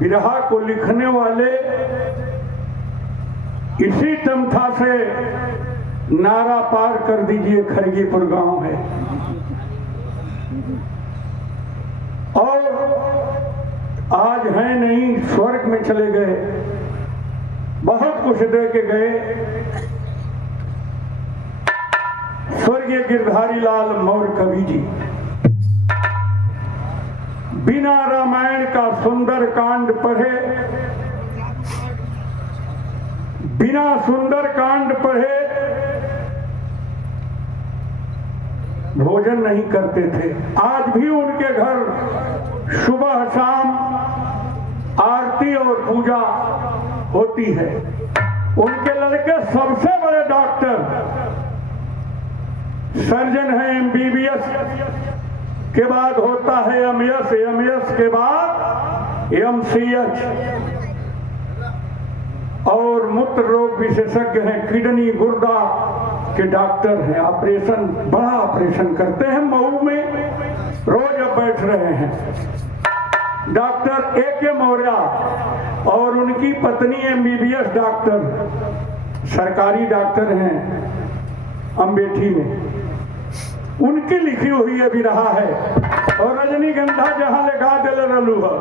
बिरहा को लिखने वाले इसी तमथा से नारा पार कर दीजिए खरगीपुर गांव है। और आज हैं नहीं, स्वर्ग में चले गए, बहुत कुछ दे के गए स्वर्गीय गिरधारी लाल मौर्य कवि जी। बिना रामायण का सुंदर कांड पढ़े, बिना सुंदर कांड पढ़े भोजन नहीं करते थे। आज भी उनके घर सुबह शाम आरती और पूजा होती है। उनके लड़के सबसे बड़े डॉक्टर सर्जन है। MBBS के बाद होता है MS, MS के बाद MCH और मूत्र रोग विशेषज्ञ हैं, किडनी गुर्दा के डॉक्टर हैं। ऑपरेशन, बड़ा ऑपरेशन करते हैं। मऊ में रोज अब बैठ रहे हैं डॉक्टर AK मौर्य और उनकी पत्नी MBBS डॉक्टर, सरकारी डॉक्टर हैं अमेठी में। उनकी लिखी हुई है बिरहा है। और रजनीगंधा जहां लगा दिल रलू है,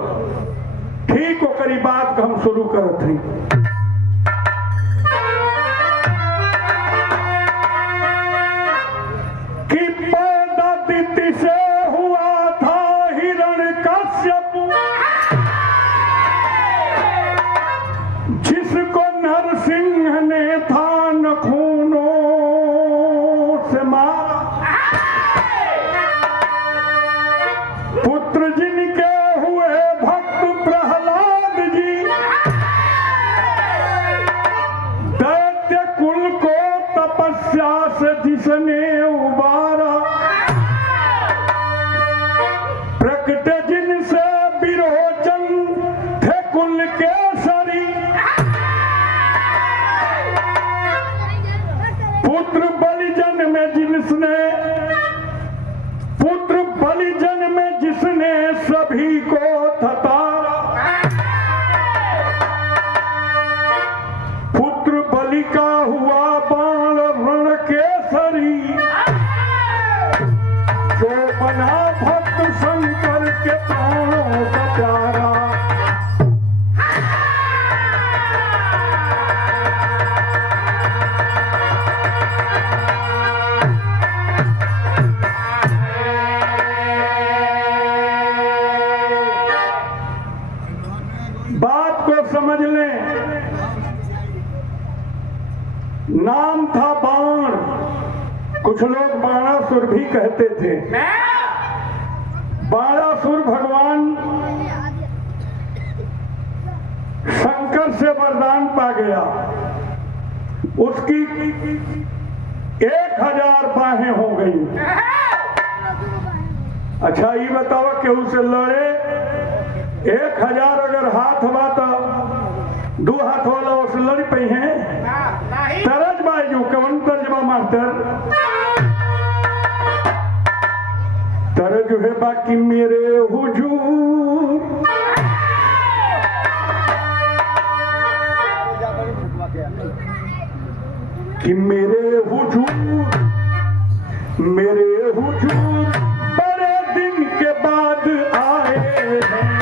ठीक ओकरी बात को हम शुरू करत हई। कि पैदा दिति से हुआ था हिरण्यकश्यप, जिसको नरसिंह ने था नखूनों से मारा। पुत्र जिनके हुए भक्त प्रहलाद जी, दैत्य कुल को तपस्या से जिसने उबारा। प्रकट जिनसे विरोचन थे कुल केसरी, पुत्र बलिजन में जिसने, पुत्र बलिजन में जिसने सभी को थतारा। पुत्र बलि का हुआ बाण रण केसरी, जो बना भक्त शंकर के प्राणों का प्यारा। बात को समझ लें, नाम था बाण, कुछ लोग बाणासुर भी कहते थे। बाणासुर भगवान शंकर से वरदान पा गया। उसकी 1000 बाहें हो गई। अच्छा ये बताओ केहू से लड़े 1000 अगर हाथ बा तो 2 हाथ वाला उस लड़ पे हैं। तरज बाजू कवन तर्जमा मास्टर तरज है बाकी मेरे हुजूर, कि मेरे हुजूर, मेरे हुजूर बड़े दिन के बाद आए हैं।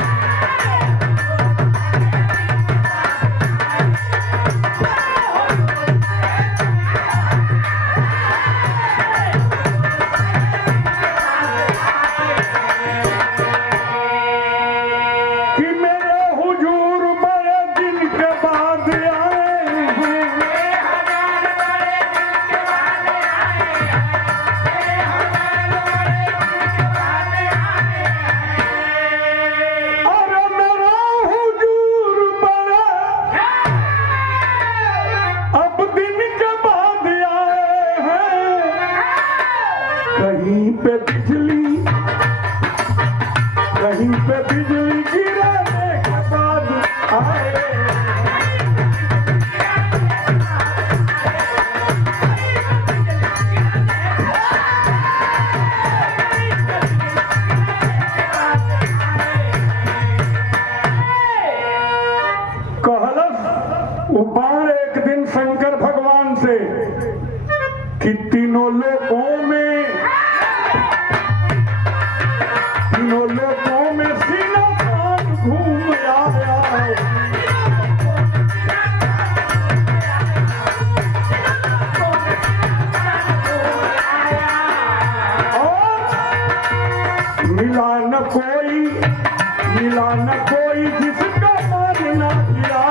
कहीं पे बिजली गिरने के बाद आए। वो बाण एक दिन शंकर भगवान से कि तीनों लोकों में सीना तान घूम आया। मिला न कोई जिसका मान ना किया।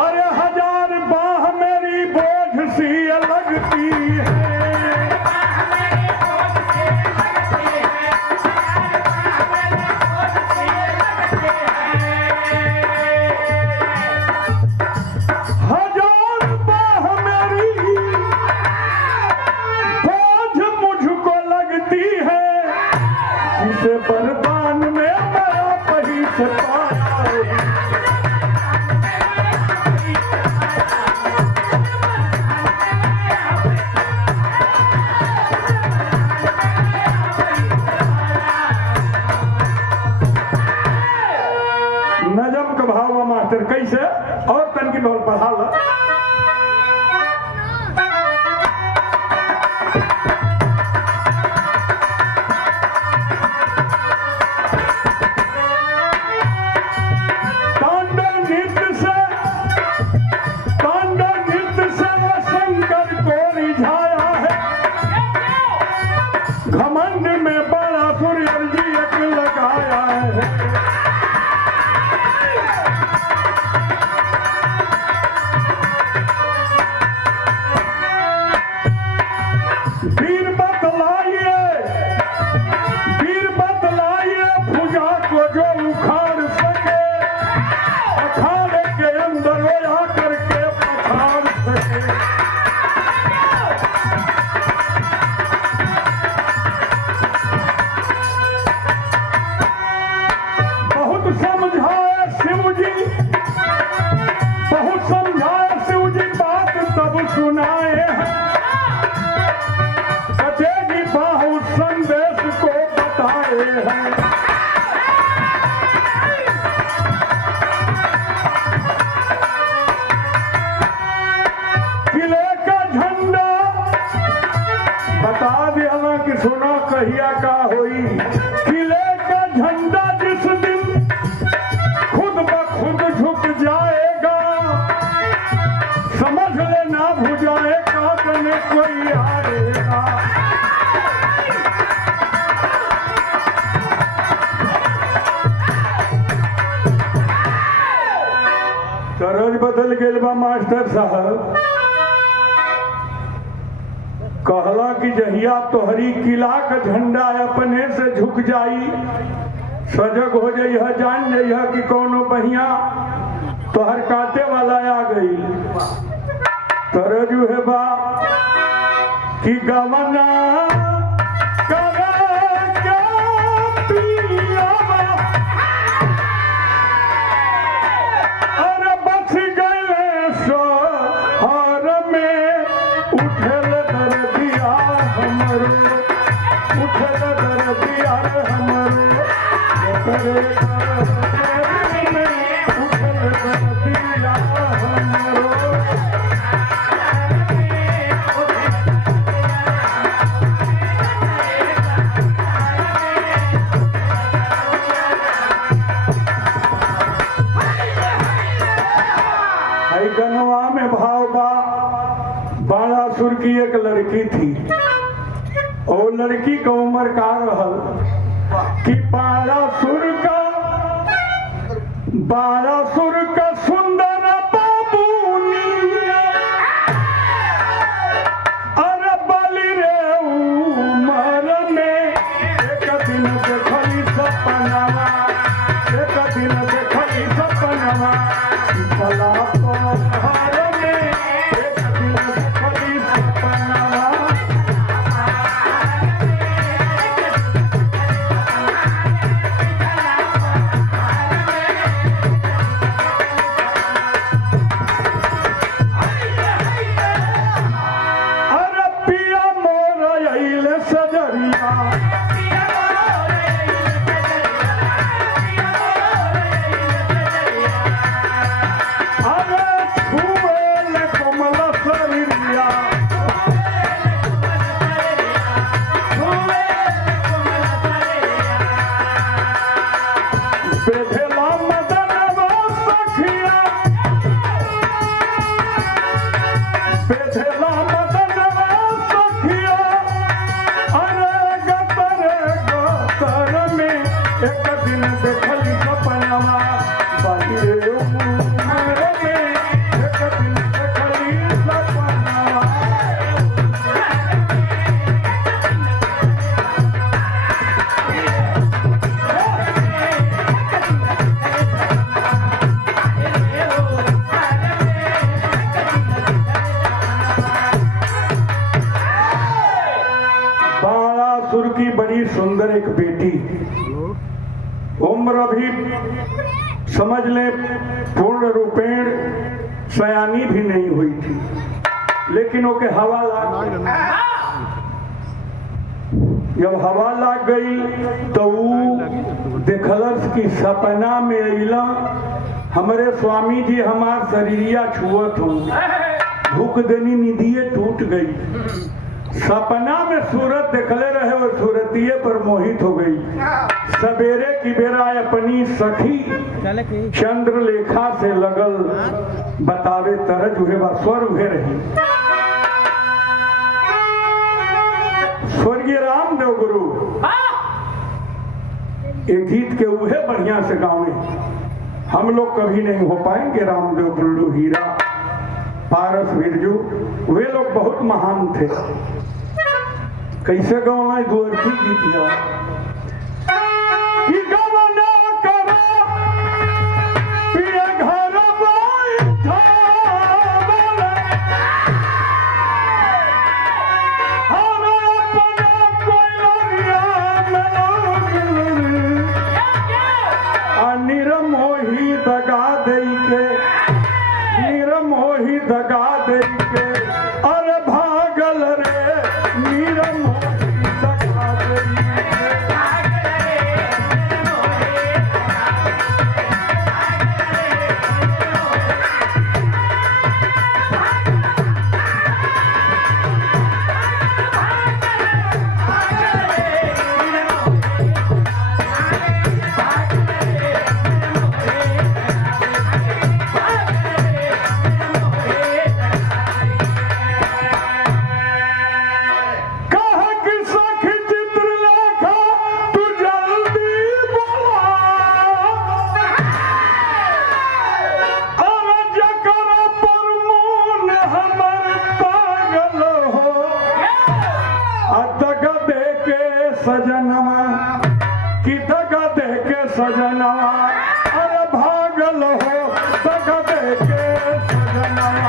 अरे हजार बाह मेरी बोझ सी लगती है। बरदान में बड़ा पही से पाया। नजम का भाव मास्टर कैसे और तन की बोल पढ़ा ला। घमंड में बड़ा सूर्य जी एक लगाया है। वीर बतलाइए भुजा को जो उखाड़ सके, अखाड़े के अंदर वो आकर के पछाड़ सके। बहुत समझाए शिव जी बात तब सुनाए हैं। कटेगी बाहु संदेश को बताए हैं। किले का झंडा बता दिया कि सुना कहिया का होई। किले का झंडा जिस दिन खुद ब खुद झुक जाएगा, समझ लेना भुजाए काटने कोई आएगा। तरज बदल गेल बा मास्टर साहब। कहला कि जहिया तोहरी किला का झंडा अपने से झुक जाई, सजग हो जाइए, जान जाइए कि कोनो बहिया तोहर काटे वाला आ गई। तरजू है बा कि गवना अरे बच गए सोहर में उठल दर्दिया हमरो, उठल दर्दिया हमरो। गनवा में भाव बा। बाणासुर की एक लड़की थी और लड़की का उम्र का रहल कि बाणासुर का सुंदर बाबूनिया। अरे बलि रे उमर में एक दिन देखली सपनवा, एक दिन देखली सपनवा। भला पहाड़ में एक दिन देखली सपनवा। एक बेटी, उम्र अभी समझ ले पूर्ण रूपेण सयानी भी नहीं हुई थी, लेकिन ओके हवा लाग, जब हवा लाग गई तो देखलस कि सपना में अला हमारे स्वामी जी हमार शरीरिया छुअत हूँ, भूख देनी निधिये टूट गई। सपना में सूरत देखले रहे और सूरतिये पर मोहित हो गई। सवेरे की बेरा अपनी सखी चंद्रलेखा से लगल बतावे तरज उहे बा स्वर उहे रही। स्वर्गीय रामदेव गुरु एक गीत के उहे बढ़िया से गावे, हम लोग कभी नहीं हो पाएंगे। रामदेव गुरु हीरा पारस बिरजू वे लोग बहुत महान थे। कैसे गवाए गोरखी गीतिया कि गवना करो पिया घर बैठा निर्मोही दगा दई के, निर्मोही दगा दई के, अरे भागल रे निर्मोही दगा दई सजनवा कि दगा दे के सजनवा, अरे भागल हो दगा दे के सजनवा।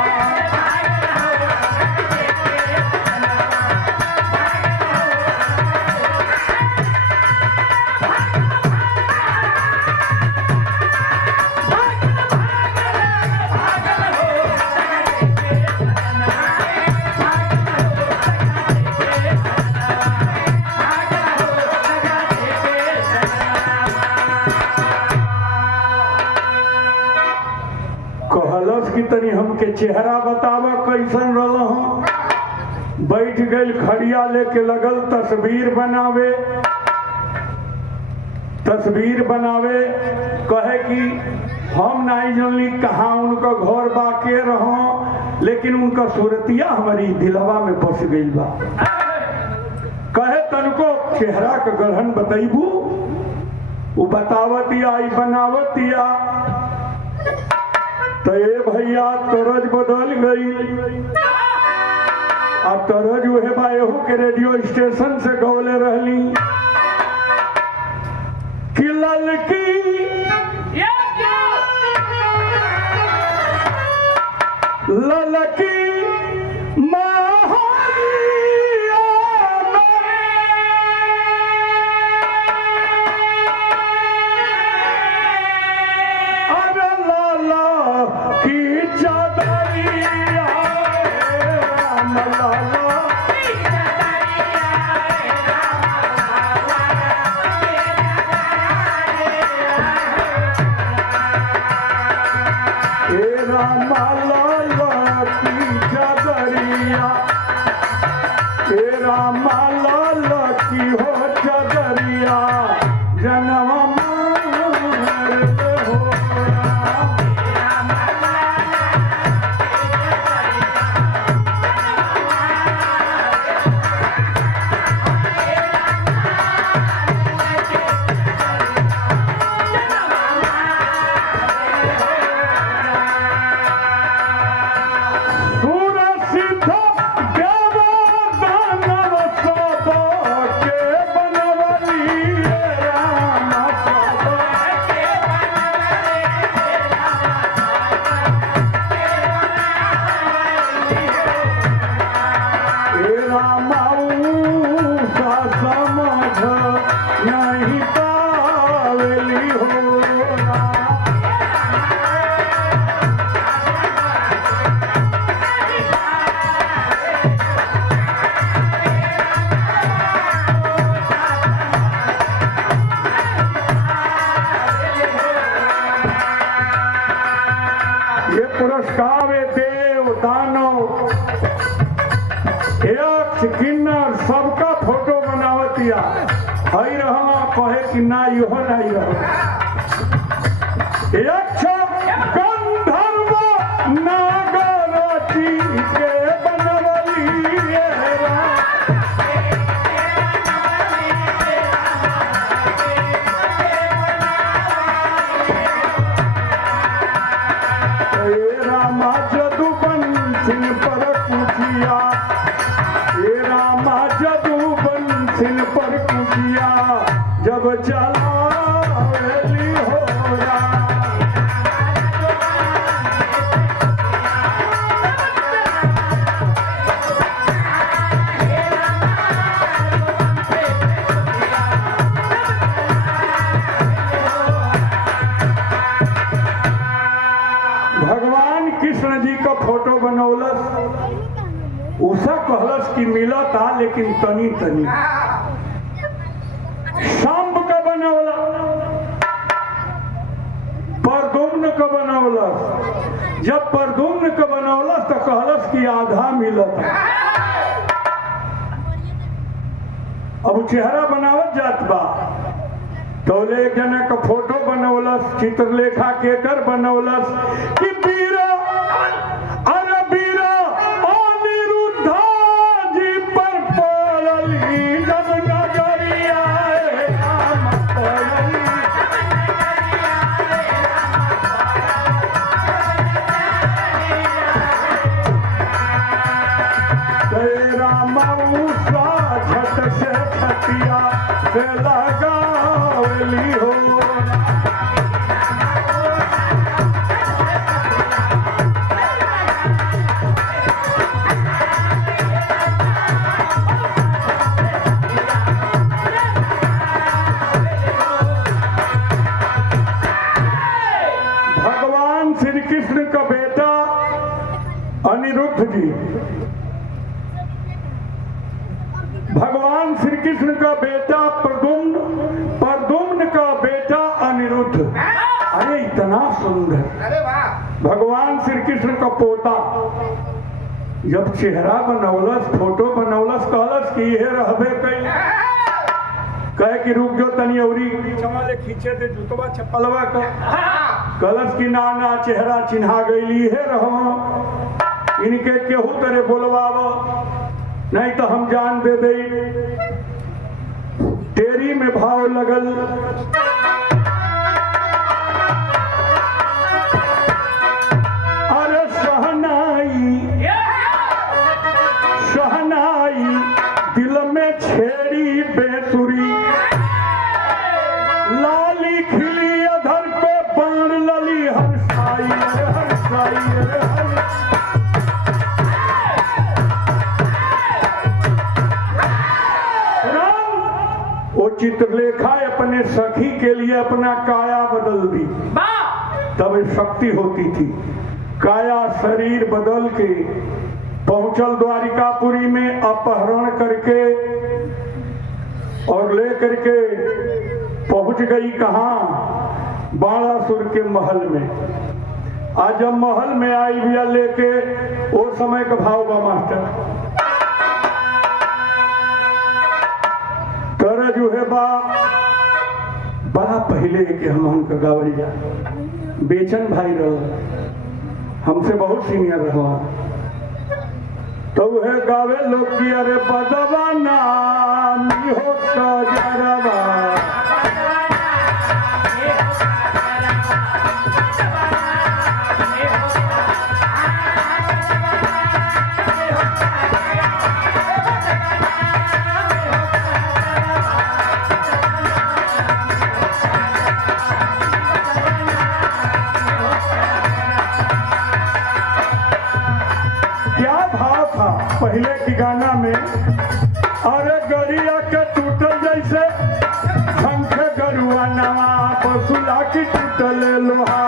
कहलस की तनी हमके चेहरा बतावा कैसन रहल हूँ। बैठ गई खड़िया लेके लगल तस्वीर बनावे, तस्वीर बनावे कहे कि हम नहीं जानली कहाँ उनका घर बाके रहो, लेकिन उनका सूरतिया हमारी दिलवा में बस गई बा। कहे तनको चेहरा का गढ़न बतैबू, वो बतावतिया बनावतिया तो ये भैया तरज बदल गई। अब तरज उहे बाहू के रेडियो स्टेशन से गौले रहली कि ललकी ललकी देव दानव ये पुरस्कार वे देव दानव यक्ष किन्नर सबका फोटो बनावतिया हई रहा कहे कि ना यो नहीं रहो यक्ष गंधर्व नागरची के बनवली रामा जदुबन सिंह पर कुचिया रामा जदुबन सिंह पर कुचिया जब चला भगवान कृष्ण जी का फोटो बनौलस उषा कहलस कि मिला था लेकिन तनी तनी सांब का बनौला परदुम्न का बनौलस जब परदुम्न का बनौलस तो कहलस कि आधा मिला था अब चेहरा बनावत जात बा तो एक जना का फोटो बनौलस चित्रलेखा केकर बनौलस कि बीरा अरे बीरा अनिरुद्धा जी पर पड़ली जब नजरिया राम पड़ली राम उषा झट से छतिया से लगा हो भगवान श्री कृष्ण का बेटा अनिरुद्ध जी भगवान श्री कृष्ण का बेटा प्रद्युम्न का बेटा अनिरुद्ध अरे इतना सुंदर अरे वाह भगवान श्री कृष्ण का पोता जब चेहरा बनौलस फोटो बनौलस कहलस कि ये रहबे कई कहे कि रुक जो तनी औरी चमाले खींचे थे जुतवा चप्पलवा का कहलस कि ना ना चेहरा चिन्हा गईली है रहो इनके केहू तरह बोलवाव नहीं तो हम जान दे दे तेरी में भाव लगल अरे शहनाई दिल में छेड़ी बेसुरी लाली खिली अधर पे बाण लली हरसाई चित्रलेखा अपने सखी के लिए अपना काया बदल दी तब शक्ति होती थी काया शरीर बदल के पहुंचल द्वारिकापुरी में अपहरण करके और लेकर के पहुंच गई कहां बाणासुर के महल में आज जब महल में आई बिया लेके वो समय का भाव बा मास्टर जो है बड़ा पहले के हम उनका गावल जा बेचन भाई रहा हमसे बहुत सीनियर रहा तो वह गावे लोग की अरे बदवा नाम हो कजरवा पहले की गाना में अरे गरिया के टूटल जैसे शंख गरुआ नवा पसुला की टूटल लोहा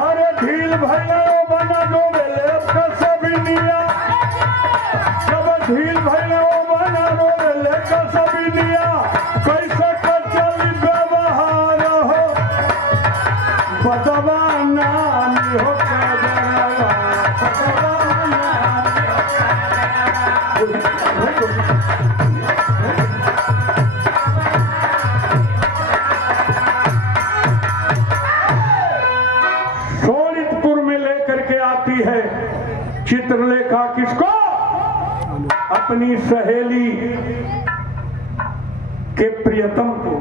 अरे ढील भैया बन बना डोबेले कसबिनिया जब ढील भइले ओ बना डोबेले कसबिनिया कैसे चली व्यवहार हो बदवाना हो कजरवा बदवाना सोनितपुर में लेकर के आती है चित्रलेखा किसको? अपनी सहेली के प्रियतम को।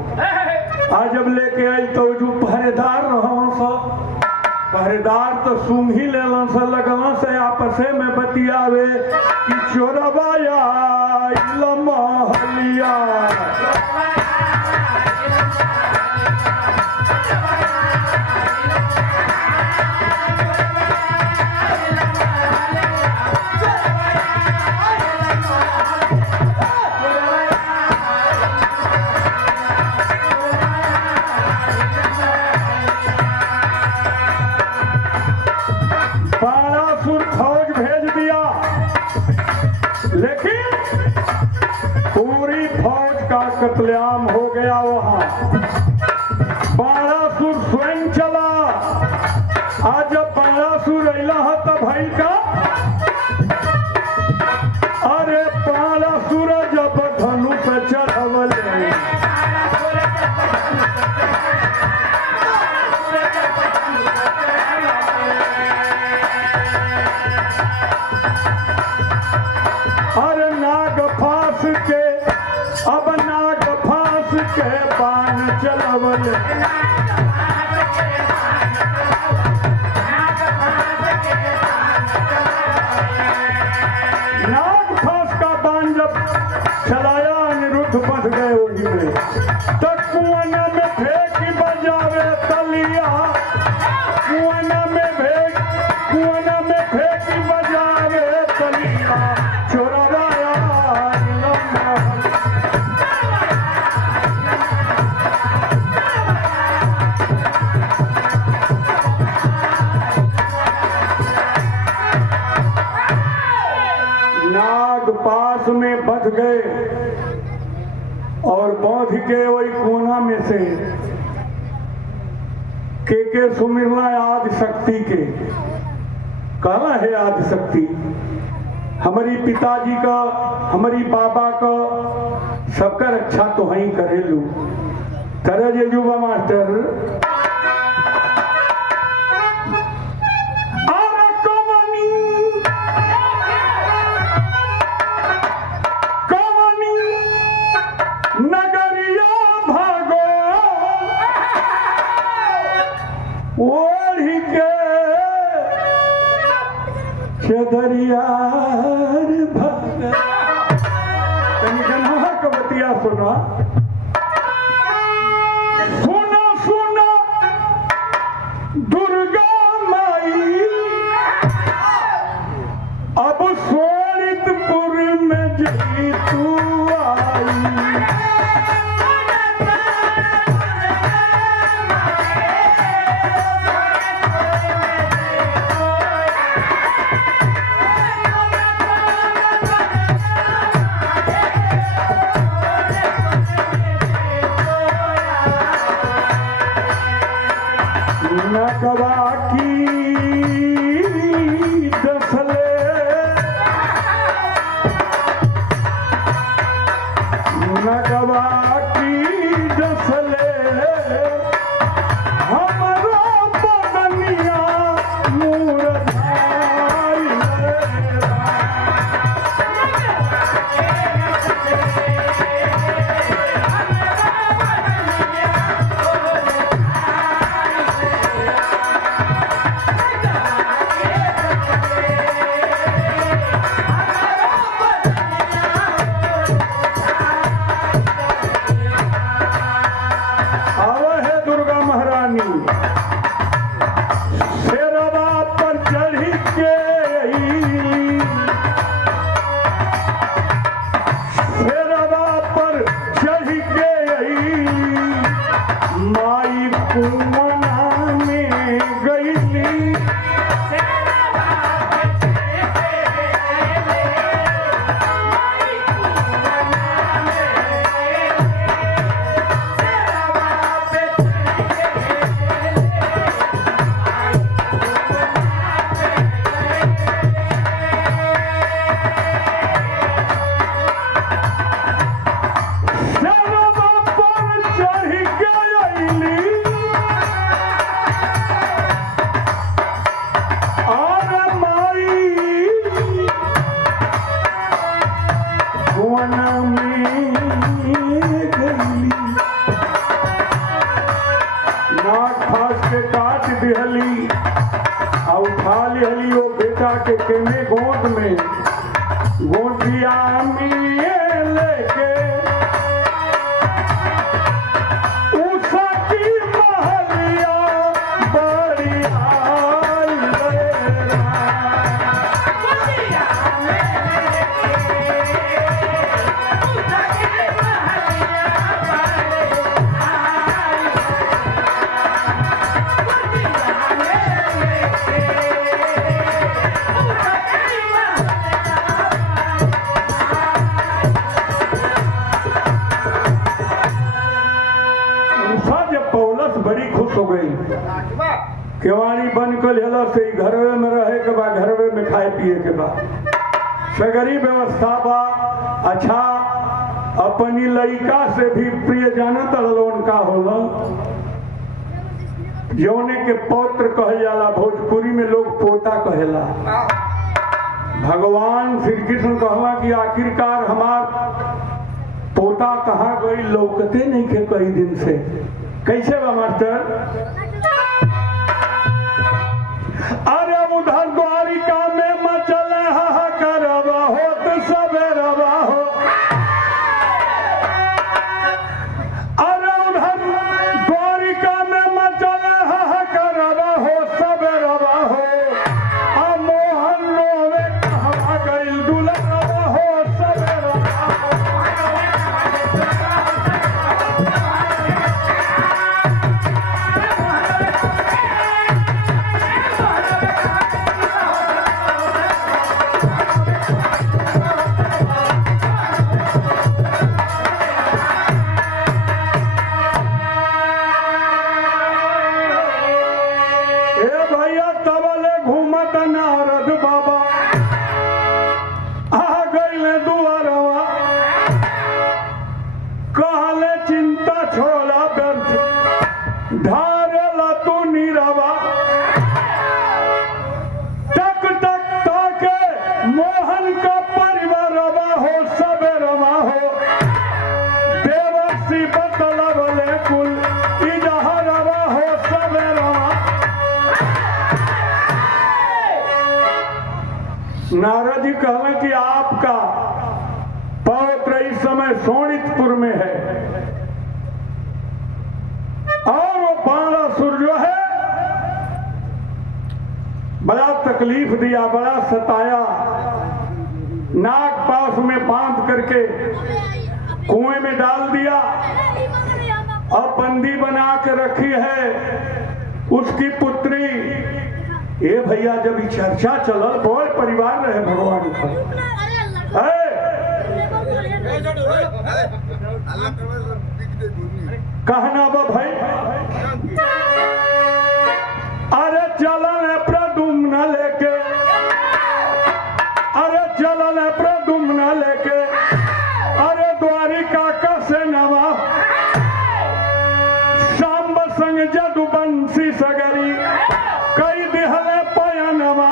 आज जब लेके आई तो जो पहरेदार रहा सब पहरेदार तो सूंघ ही ले लगल से आपसे में बतियावे कि चोरवाया महलिया फौज भेज दिया लेकिन पूरी फौज का कत्लेआम हो गया वहां। बाणासुर स्वयं चला। आज जब बाणासुर अला है तब भाई का अरे बाणासुर जब धनु पे चढ़वले और नाग फांस के अब नाग फांस के बाण चलवले नाग फांस का बाण जब चलाया अनिरुद्ध बंध गए वही में तब कुआं में फेंक बजावे तलिया कुआं में फेंक बजावे तलिया चोरवाया नाग पास में बंध गए और बांध के वही कोना में से के सुमिरला आदि शक्ति के कहना है आदि शक्ति हमारी पिताजी का हमारी बाबा का सबका रक्षा तो ही करेलू तरह जे युवा मास्टर नगरिया भागो ओढ़ी के चदरिया भाग कबतिया सुना सुना सुना दुर्गा माई अब सोनितपुर में जी तू आई नगवा की दसले नगवा की दसले हमारा बदनिया मुरझाई शेरवा पर चढ़ी के शेरवा पर चढ़ी के माई कुमना में गई आ उठा लियो बेटा के केने गोद में, गोदिया में लेके उषा की महलिया बड़ी आई रे बड़ी खुश हो गई। केवाड़ी बन कर लेला से घरवे में रहे के बाद, घरवे में खाए पिए के बाद सगरी व्यवस्था बा। अच्छा, अपनी लड़का से भी प्रिय जानत लोन का होला, जौने के पौत्र कहल जाला, भोजपुरी में लोग पोता कहेला। भगवान श्री कृष्ण कहला कि आखिरकार हमार पोता कहाँ गई, लौकते नहीं के कई दिन से। कैसे बा मास्टर? अरे उधर द्वारिका में मचल हाहाकारवा हो तो सवेरवा हो। अरे उधर द्वारिका में मचल हाहाकारवा हो सवेरवा हो। आ मोहन रोवे कहवा गइल दुलरवा हो सवेरवा हो। नारद जी कहला कि आपका पौत्र इस समय सोनितपुर में है और वो बाणासुर जो है बड़ा तकलीफ दिया, बड़ा सताया। नाक पास में बांध करके कुएं में डाल दिया, अब बंदी बना के रखी है उसकी पुत्री। ये भैया जब ये चर्चा चलल, बहुत परिवार रहे भगवान का। कहना बा भाई, अरे चलन प्रदुम्न लेके, अरे चलन प्रदुम्न लेके, अरे द्वारिका का सेनावा सांब संग जदुवंशी सगरी कई दिहले पयनवा।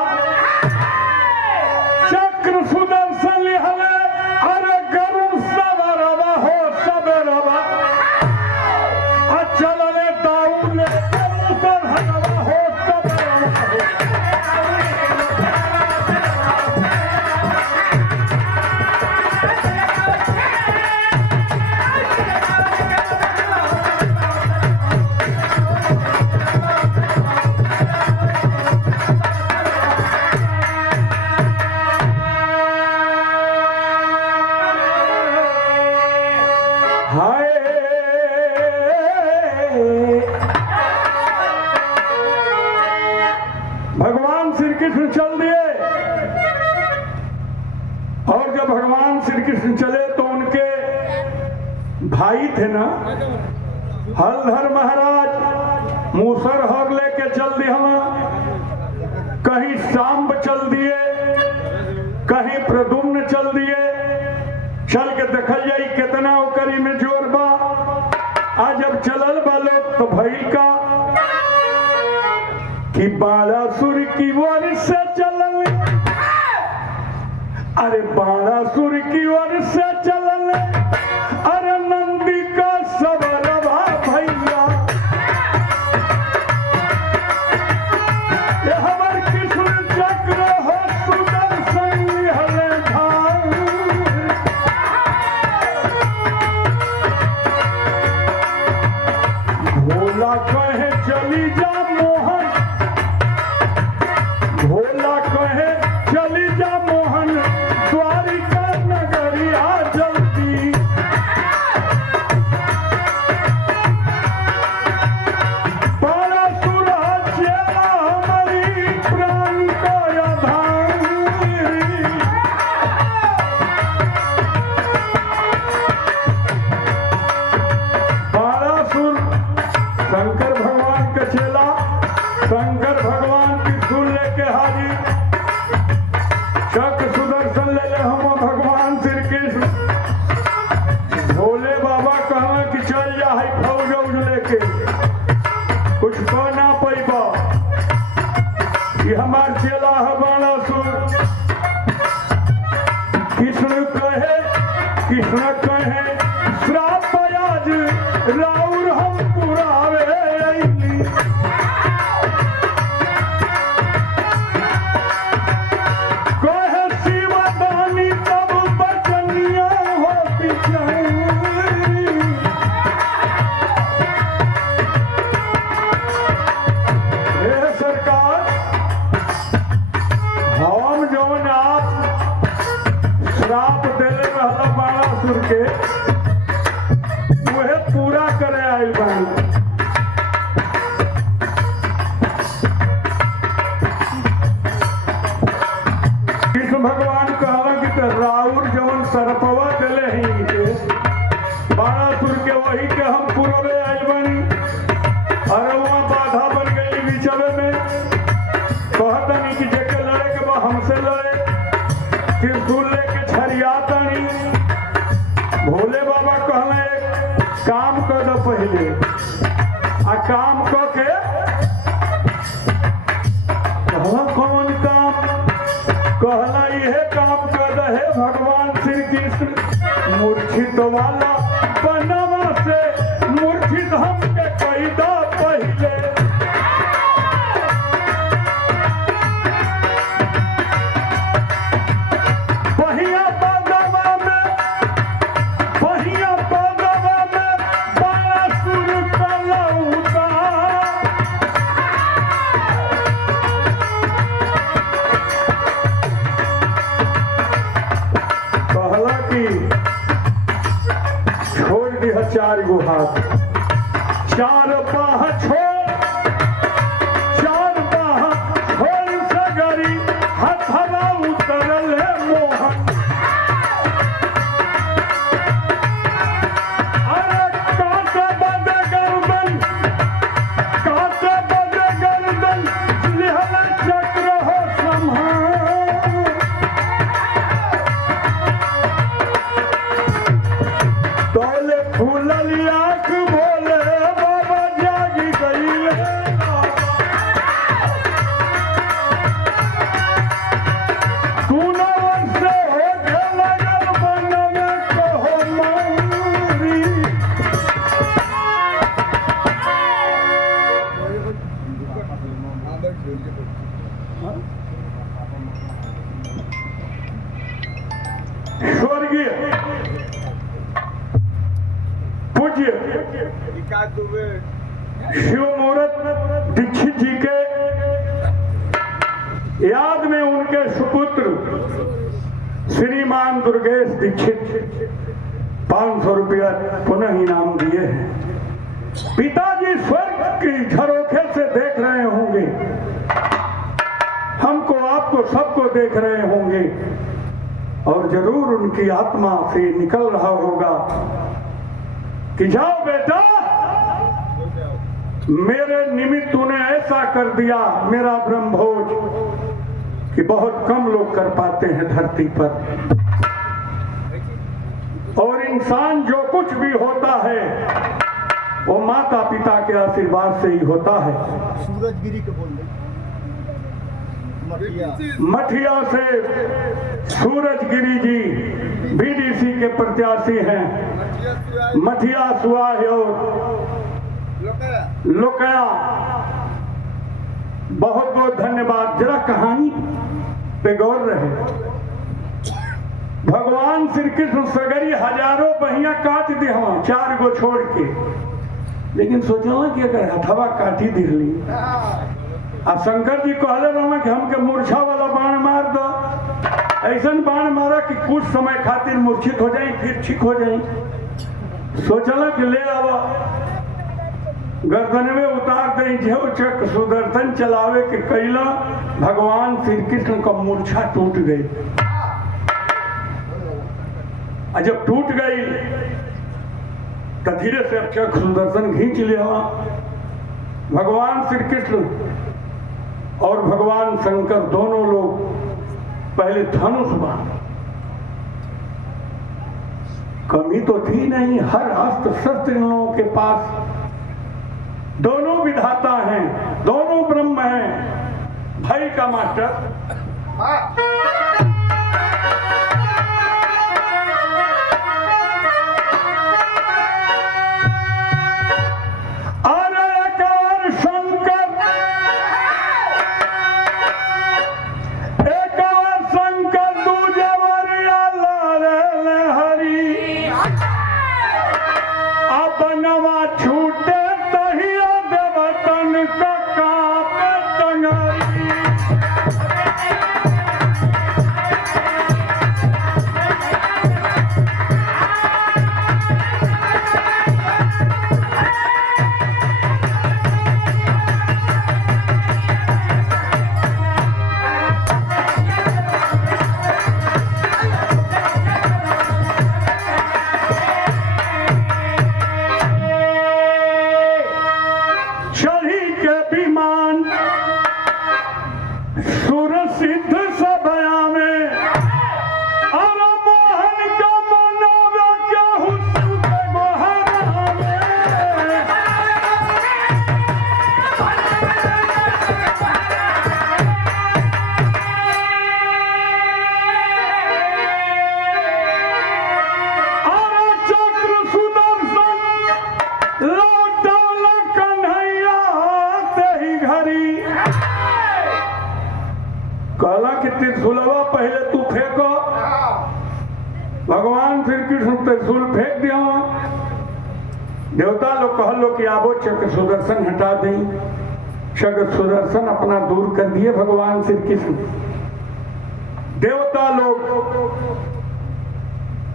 चक्र सुदर्शन लिहले, अरे गरुड़ सवरवा हो सबरवा। चलने दाऊद ने कबूतर हनवा हो सबरवा हो। भगवान श्री कृष्ण चल दिए, और जब भगवान श्री कृष्ण चले तो उनके भाई थे ना हलधर महाराज, मूसर हर लेके चल दिए। हम कहीं सांब चल दिए, कहीं प्रदुम्न चल दिए। चल के देखल जाई कितना ओकरी में जोर बा। आज जब चलल बालो तो भइल का कि बाणासुर की ओर से चलल, अरे बाणासुर की ओर से चलल, अरे नंदी का सवरवा भैया। ये हमार हमार चेला है बाणासुर। कृष्ण कहे श्राप आज राउर हम पुरावे अइली। कहे शिवदानी तब बचनिया होती जाई। हे सरकार, हम जौन आप श्राप देले रहला बाणासुर के वह पूरा करे आइल बानी। कृष्ण भगवान कहला कि राउर जवन सरपवा देले ही के बाणासुर के वही के हम पूरबे आइल बानी। अरे वहाँ बाधा बन गई बीचवे में। कहता नहीं कि जेके लड़े के बा हमसे लड़े, त्रिशूल लेके छरियाता नहीं। भोले बाबा कहले काम कर दो पहले, आ काम क के कहला कौन काम? कहला यह काम कर दे भगवान श्री कृष्ण मूर्छित वाला बनवा से मूर्छित हमके कैदा पहले। पहिया बगवा में बाणासुर कलौता। कहला कि छोड़ दिया चार गो हाथ, चार बाह छोड़, चार बाह छोड़ सगरी हथवा उतरल है मोहन। अरे काटे बदे गर्दन, काटे बदे गर्दन, लिहल चक्र हो संहार। तोले फूलल आँख भोले बाबा जागी गईले। सुनवन से होके लगल मन में कहो मौरी। स्वर्गीय पूज्य शिवमूर्त दीक्षित जी के याद में उनके सुपुत्र श्रीमान दुर्गेश दीक्षित 500 रुपया पुनः इनाम दिए हैं। पिताजी स्वर्ग की झरोखे से देख रहे होंगे, हमको आपको सबको देख रहे होंगे, और जरूर उनकी आत्मा से निकल रहा होगा कि जाओ बेटा, मेरे निमित्त तूने ऐसा कर दिया मेरा ब्रह्मभोज कि बहुत कम लोग कर पाते हैं धरती पर। और इंसान जो कुछ भी होता है वो माता पिता के आशीर्वाद से ही होता है। सूरजगिरी के बोल मठिया से सूरजगिरी जी बीडीसी के प्रत्याशी हैं। मठिया सुआह और लोकया, बहुत बहुत धन्यवाद। जरा कहानी पे गौर रहे। भगवान श्री कृष्ण सगरी हजारों बहिया काट दे हम 4 गो छोड़ के, लेकिन सोचला कि अगर हथवा काटी दिली आ शंकर जी कहले रहा कि हमके मूर्छा वाला बाण मार दो। ऐसा बाण मारा कि कुछ समय खातिर मूर्छित हो जाए फिर ठीक हो जाए। सोचला कि ले आवा गर्दन में उतार दे जो चक सुदर्शन चलावे के कैला। भगवान श्री कृष्ण का मूर्छा टूट गई। जब टूट गई तो धीरे से चक सुदर्शन खींच लिया। भगवान श्री कृष्ण और भगवान शंकर दोनों लोग पहले धनुष बाण, कमी तो थी नहीं, हर अस्त्र शस्त्र इन लोगों के पास। दोनों विधाता हैं, दोनों ब्रह्म हैं, भाई का मास्टर कहला कि त्रिशूलवा पहले तू फेंको। भगवान श्री कृष्ण त्रिशूल फेंक दिया। देवता लोग कह लो कि आबो चक्र सुदर्शन हटा दें। चक्र सुदर्शन अपना दूर कर दिए भगवान श्री कृष्ण। देवता लोग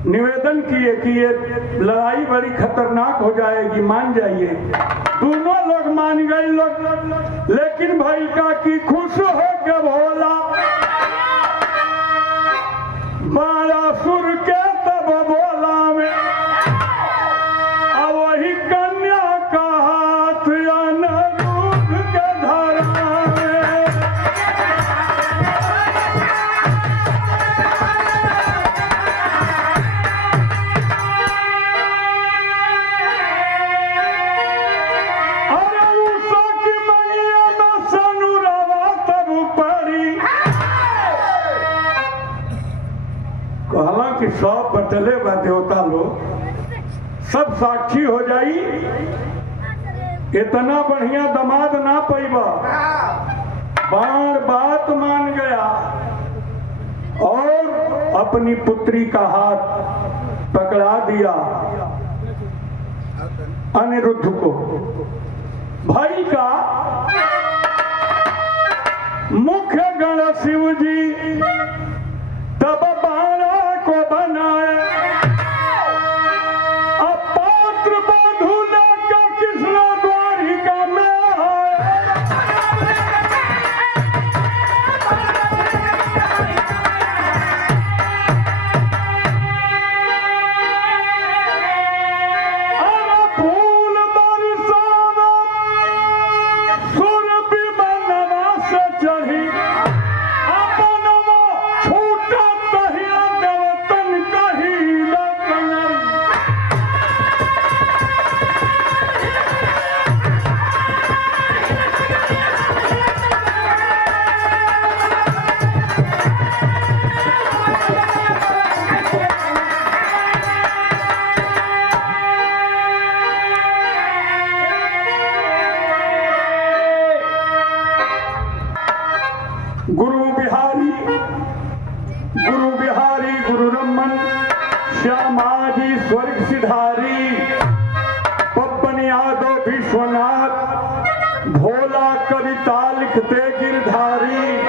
निवेदन किए कि ये लड़ाई बड़ी खतरनाक हो जाएगी, मान जाइए। दोनों लोग मान गए लोग, लेकिन भाई का कि खुश हो के भोला बालासुर के तब बोला में अब वही कन्या का हाथ अनिरुद्ध के धरा में। कि सब बटले बा देवता लोग, सब साक्षी हो जाई। इतना बढ़िया दामाद ना पैबा, बार बात मान गया और अपनी पुत्री का हाथ पकड़ा दिया अनिरुद्ध को। भाई का मुख्य गण शिव जी तब को बनाए अपात्र बधू लेकर कृष्ण द्वारिका में आए। अरे फूल बरसाना सुर विमानवा से चढ़ी गुरु रमन श्यामाजी स्वर्ग सिधारी पप्पन यादव विश्वनाथ भोला कविता लिखते गिरधारी।